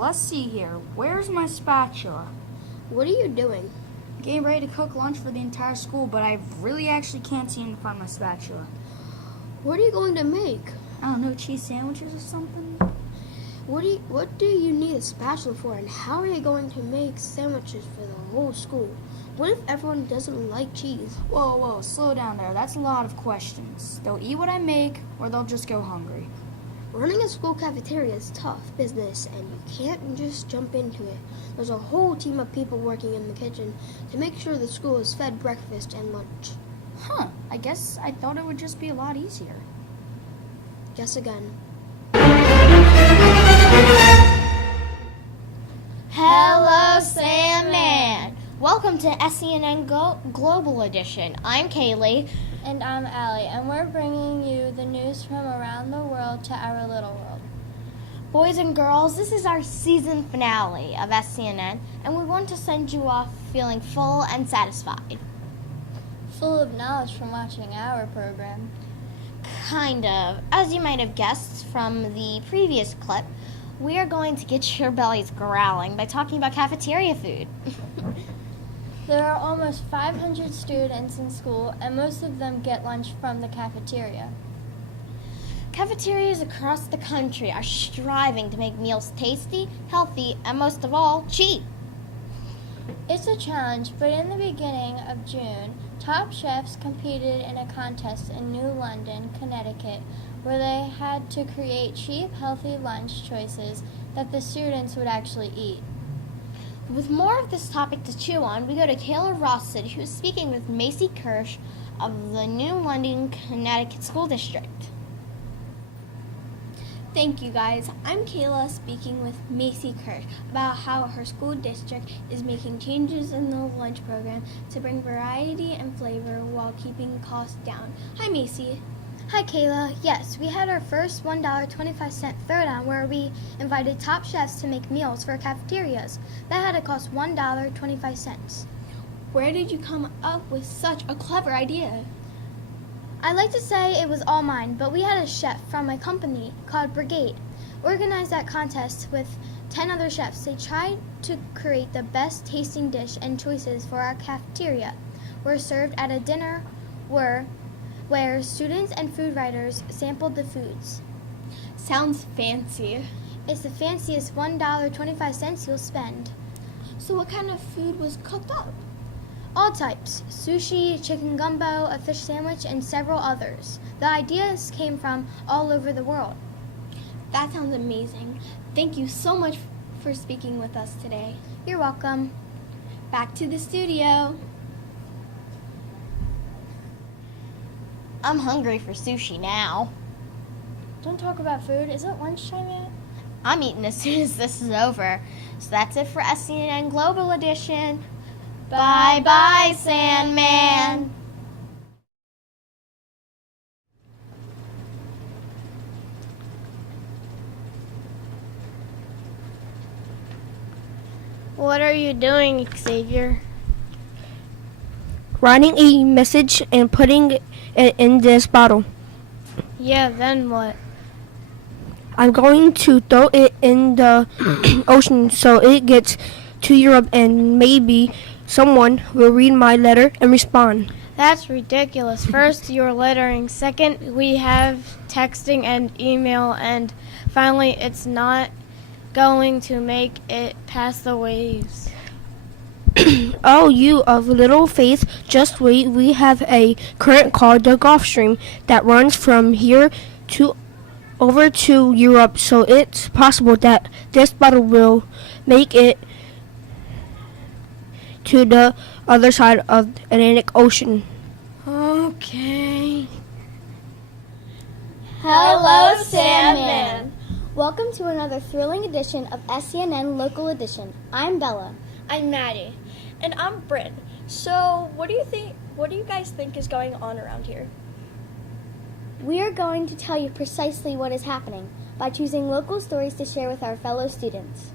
Let's see here. Where's my spatula? What are you doing? Getting ready to cook lunch for the entire school, but I really actually can't seem to find my spatula. What are you going to make? I don't know, cheese sandwiches or something? What do you need a spatula for, and how are you going to make sandwiches for the whole school? What if everyone doesn't like cheese? Whoa, slow down there. That's a lot of questions. They'll eat what I make, or they'll just go hungry. Running a school cafeteria is tough business, and you can't just jump into it. There's a whole team of people working in the kitchen to make sure the school is fed breakfast and lunch. I guess I thought it would just be a lot easier. Guess again. Hello, SCNN. Welcome to SCNN Global Edition. I'm Kaylee. And I'm Allie, and we're bringing you the news from around the world to our little world. Boys and girls, this is our season finale of SCNN, and we want to send you off feeling full and satisfied. Full of knowledge from watching our program. Kind of. As you might have guessed from the previous clip, we are going to get your bellies growling by talking about cafeteria food. There are almost 500 students in school, and most of them get lunch from the cafeteria. Cafeterias across the country are striving to make meals tasty, healthy, and most of all, cheap. It's a challenge, but in the beginning of June, top chefs competed in a contest in New London, Connecticut, where they had to create cheap, healthy lunch choices that the students would actually eat. With more of this topic to chew on, we go to Kayla Rossett, who is speaking with Macy Kirsch of the New London, Connecticut School District. Thank you, guys. I'm Kayla speaking with Macy Kirsch about how her school district is making changes in the lunch program to bring variety and flavor while keeping costs down. Hi, Macy. Hi, Kayla. Yes, we had our first $1.25 throwdown where we invited top chefs to make meals for cafeterias. That had to cost $1.25. Where did you come up with such a clever idea? I like to say it was all mine, but we had a chef from a company called Brigade organize that contest with 10 other chefs. They tried to create the best tasting dish and choices for our cafeteria were served at a dinner where students and food writers sampled the foods. Sounds fancy. It's the fanciest $1.25 you'll spend. So what kind of food was cooked up? All types: sushi, chicken gumbo, a fish sandwich, and several others. The ideas came from all over the world. That sounds amazing. Thank you so much for speaking with us today. You're welcome. Back to the studio. I'm hungry for sushi now. Don't talk about food. Is it lunchtime yet? I'm eating as soon as this is over. So that's it for SCNN Global Edition. Bye-bye, Sandman. What are you doing, Xavier? Writing a message and putting it in this bottle. Yeah, then what? I'm going to throw it in the ocean so it gets to Europe, and maybe someone will read my letter and respond. That's ridiculous. First, you're lettering. Second, we have texting and email. And finally, it's not going to make it past the waves. Oh, you of little faith, just wait. We have a current called the Gulf Stream that runs from here to over to Europe, so it's possible that this bottle will make it to the other side of the Atlantic Ocean. Okay. Hello, Sandman. Welcome to another thrilling edition of SCNN Local Edition. I'm Bella. I'm Maddie. And I'm Bryn. So, what do you guys think is going on around here? We are going to tell you precisely what is happening. by choosing local stories to share with our fellow students.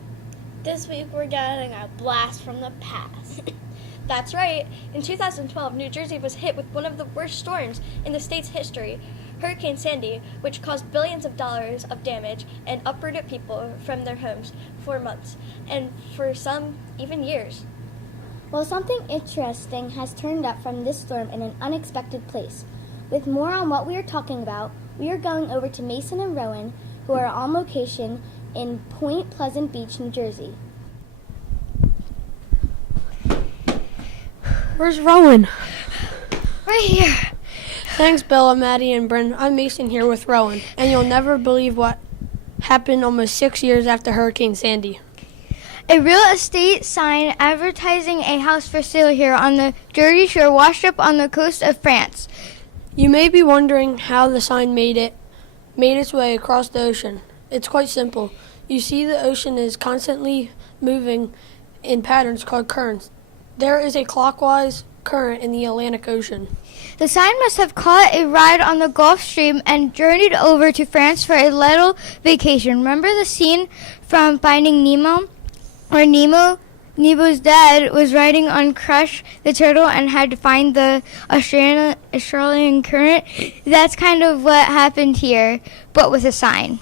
This week we're getting a blast from the past. That's right. In 2012, New Jersey was hit with one of the worst storms in the state's history, Hurricane Sandy, which caused billions of dollars of damage and uprooted people from their homes for months, and for some, even years. Well, something interesting has turned up from this storm in an unexpected place. With more on what we are talking about, we are going over to Mason and Rowan, who are on location in Point Pleasant Beach, New Jersey. Where's Rowan? Right here. Thanks, Bella, Maddie, and Bryn. I'm Mason here with Rowan, and you'll never believe what happened almost 6 years after Hurricane Sandy. A real estate sign advertising a house for sale here on the Jersey Shore washed up on the coast of France. You may be wondering how the sign made its way across the ocean. It's quite simple. You see, the ocean is constantly moving in patterns called currents. There is a clockwise current in the Atlantic Ocean. The sign must have caught a ride on the Gulf Stream and journeyed over to France for a little vacation. Remember the scene from Finding Nemo, where Nemo's dad was riding on Crush the turtle and had to find the Australian current? That's kind of what happened here, but with a sign.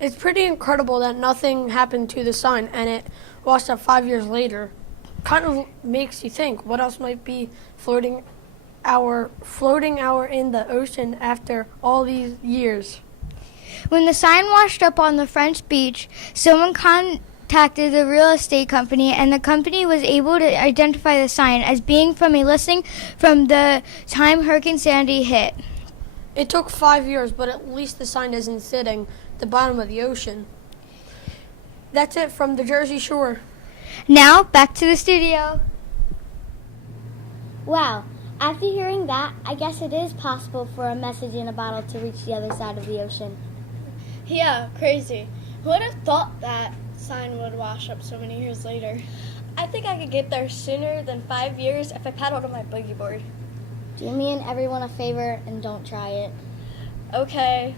It's pretty incredible that nothing happened to the sign and it washed up 5 years later. Kind of makes you think, what else might be floating our in the ocean after all these years? When the sign washed up on the French beach, someone contacted the real estate company, and the company was able to identify the sign as being from a listing from the time Hurricane Sandy hit. It took 5 years, but at least the sign isn't sitting at the bottom of the ocean. That's it from the Jersey Shore. Now, back to the studio. Wow, after hearing that, I guess it is possible for a message in a bottle to reach the other side of the ocean. Yeah, crazy. Who would have thought that sign would wash up so many years later? I think I could get there sooner than 5 years if I paddled on my boogie board. Do me and everyone a favor and don't try it. Okay.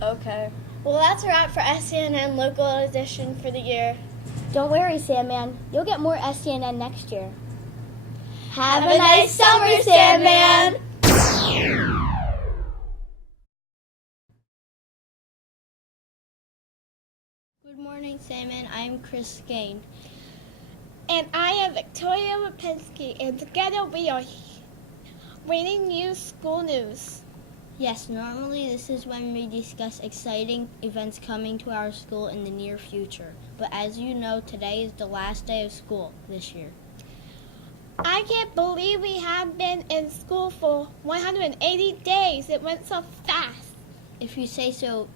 Well, that's a wrap for SCNN Local Edition for the year. Don't worry, Sandman. You'll get more SCNN next year. Have a nice summer, Sandman! Good morning, Salmon. I'm Chris Gain. And I am Victoria Lipinski, and together we are reading you school news. Yes, normally this is when we discuss exciting events coming to our school in the near future. But as you know, today is the last day of school this year. I can't believe we have been in school for 180 days. It went so fast. If you say so,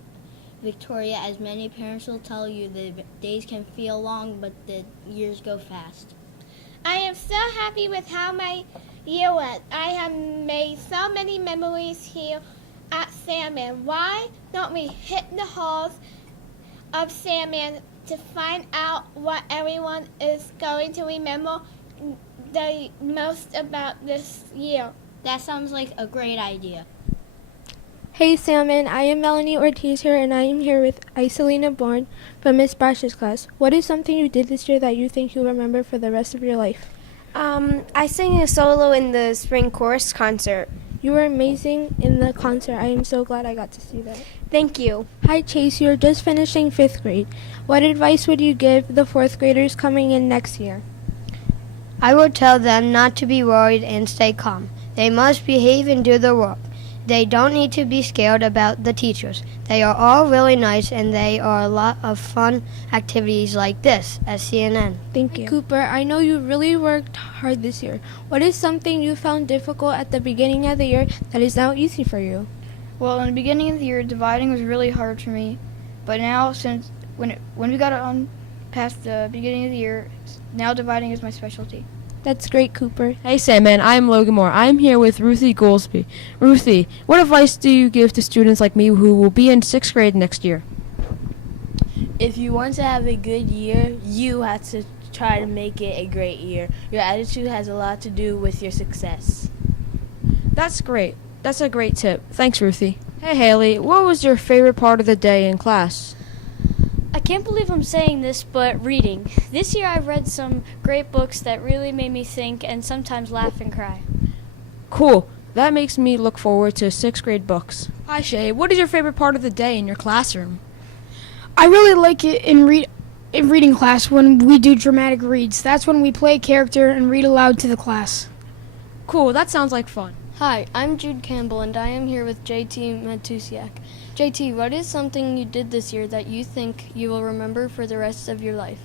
Victoria, as many parents will tell you, the days can feel long, but the years go fast. I am so happy with how my year went. I have made so many memories here at Salmon. Why don't we hit the halls of Salmon to find out what everyone is going to remember the most about this year? That sounds like a great idea. Hey Salmon, I am Melanie Ortiz here, and I am here with Iselina Bourne from Miss Brash's class. What is something you did this year that you think you'll remember for the rest of your life? I sang a solo in the spring chorus concert. You were amazing in the concert. I am so glad I got to see that. Thank you. Hi Chase, you're just finishing 5th grade. What advice would you give the 4th graders coming in next year? I would tell them not to be worried and stay calm. They must behave and do their work. They don't need to be scared about the teachers. They are all really nice, and they are a lot of fun activities like this at SCNN. Thank you. Cooper, I know you really worked hard this year. What is something you found difficult at the beginning of the year that is now easy for you? Well, in the beginning of the year, dividing was really hard for me. But now, since when we got on past the beginning of the year, now dividing is my specialty. That's great, Cooper. Hey, Sandman, I'm Logan Moore. I'm here with Ruthie Goolsby. Ruthie, what advice do you give to students like me who will be in 6th grade next year? If you want to have a good year, you have to try to make it a great year. Your attitude has a lot to do with your success. That's great. That's a great tip. Thanks, Ruthie. Hey Haley, what was your favorite part of the day in class? I can't believe I'm saying this, but reading. This year I've read some great books that really made me think and sometimes laugh and cry. Cool. That makes me look forward to 6th grade books. Hi Shay, what is your favorite part of the day in your classroom? I really like it in reading class when we do dramatic reads. That's when we play a character and read aloud to the class. Cool, that sounds like fun. Hi, I'm Jude Campbell, and I am here with JT Matusiak. JT, what is something you did this year that you think you will remember for the rest of your life?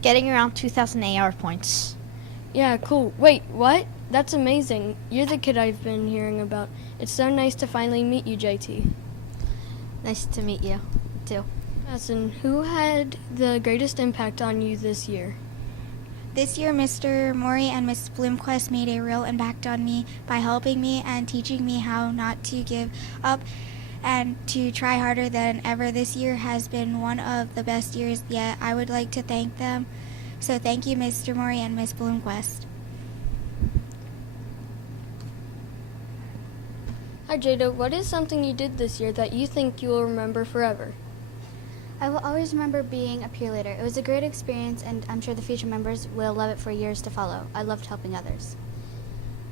Getting around 2,000 AR points. Yeah, cool. Wait, what? That's amazing. You're the kid I've been hearing about. It's so nice to finally meet you, JT. Nice to meet you, too. Yes, and who had the greatest impact on you this year? This year, Mr. Mori and Miss Bloomquist made a real impact on me by helping me and teaching me how not to give up and to try harder than ever. This year has been one of the best years yet. I would like to thank them. So thank you, Mr. Mori and Miss Bloomquist. Hi, Jada. What is something you did this year that you think you will remember forever? I will always remember being a peer leader. It was a great experience, and I'm sure the future members will love it for years to follow. I loved helping others.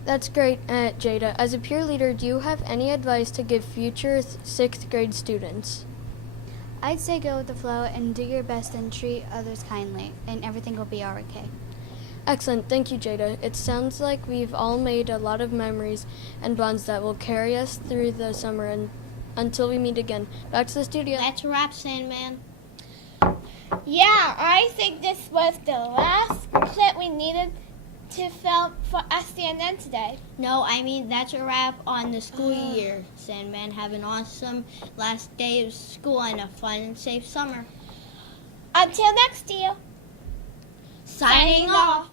That's great, Jada. As a peer leader, do you have any advice to give future 6th grade students? I'd say go with the flow and do your best and treat others kindly, and everything will be all okay. Excellent. Thank you, Jada. It sounds like we've all made a lot of memories and bonds that will carry us through the summer and until we meet again. Back to the studio. That's a wrap, Sandman. Yeah, I think this was the last clip we needed to film for SCNN today. No, I mean that's a wrap on the school year, Sandman. Have an awesome last day of school and a fun and safe summer. Until next year. Signing off.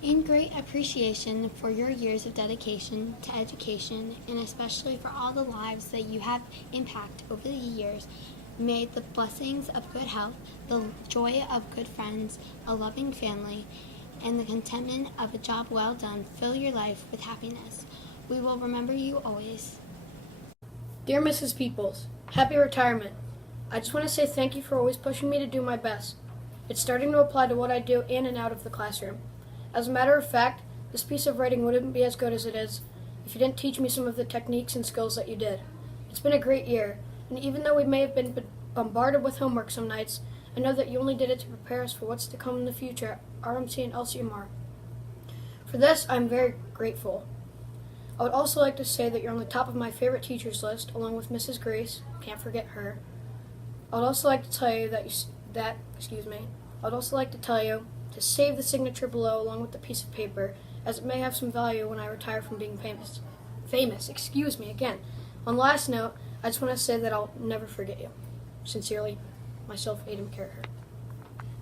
In great appreciation for your years of dedication to education, and especially for all the lives that you have impacted over the years, may the blessings of good health, the joy of good friends, a loving family, and the contentment of a job well done fill your life with happiness. We will remember you always. Dear Mrs. Peoples, happy retirement. I just want to say thank you for always pushing me to do my best. It's starting to apply to what I do in and out of the classroom. As a matter of fact, this piece of writing wouldn't be as good as it is if you didn't teach me some of the techniques and skills that you did. It's been a great year, and even though we may have been bombarded with homework some nights, I know that you only did it to prepare us for what's to come in the future at RMC and LCMR. For this, I'm very grateful. I would also like to say that you're on the top of my favorite teachers list, along with Mrs. Grace. Can't forget her. I would also like to tell you to save the signature below along with the piece of paper, as it may have some value when I retire from being famous. Again. On the last note, I just want to say that I'll never forget you. Sincerely, myself, Adam Carter.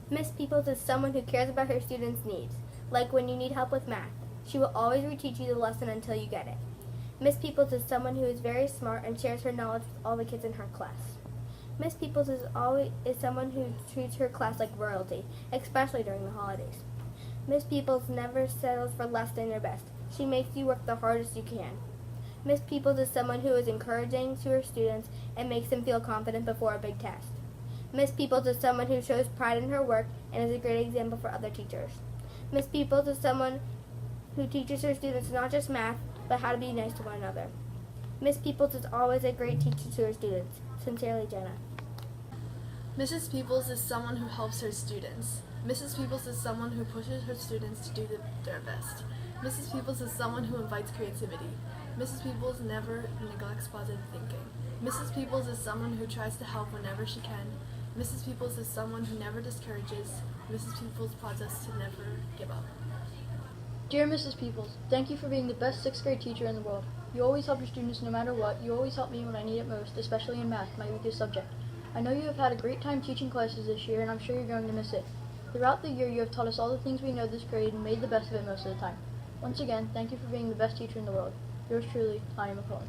Miss Peoples is someone who cares about her students' needs, like when you need help with math. She will always reteach you the lesson until you get it. Miss Peoples is someone who is very smart and shares her knowledge with all the kids in her class. Miss Peoples is someone who treats her class like royalty, especially during the holidays. Miss Peoples never settles for less than her best. She makes you work the hardest you can. Miss Peoples is someone who is encouraging to her students and makes them feel confident before a big test. Miss Peoples is someone who shows pride in her work and is a great example for other teachers. Miss Peoples is someone who teaches her students not just math, but how to be nice to one another. Miss Peoples is always a great teacher to her students. Sincerely, Jenna. Mrs. Peoples is someone who helps her students. Mrs. Peoples is someone who pushes her students to do their best. Mrs. Peoples is someone who invites creativity. Mrs. Peoples never neglects positive thinking. Mrs. Peoples is someone who tries to help whenever she can. Mrs. Peoples is someone who never discourages. Mrs. Peoples prods us to never give up. Dear Mrs. Peoples, thank you for being the best 6th grade teacher in the world. You always help your students no matter what. You always help me when I need it most, especially in math, my weakest subject. I know you have had a great time teaching classes this year, and I'm sure you're going to miss it. Throughout the year, you have taught us all the things we know this grade and made the best of it most of the time. Once again, thank you for being the best teacher in the world. Yours truly, I am a poet.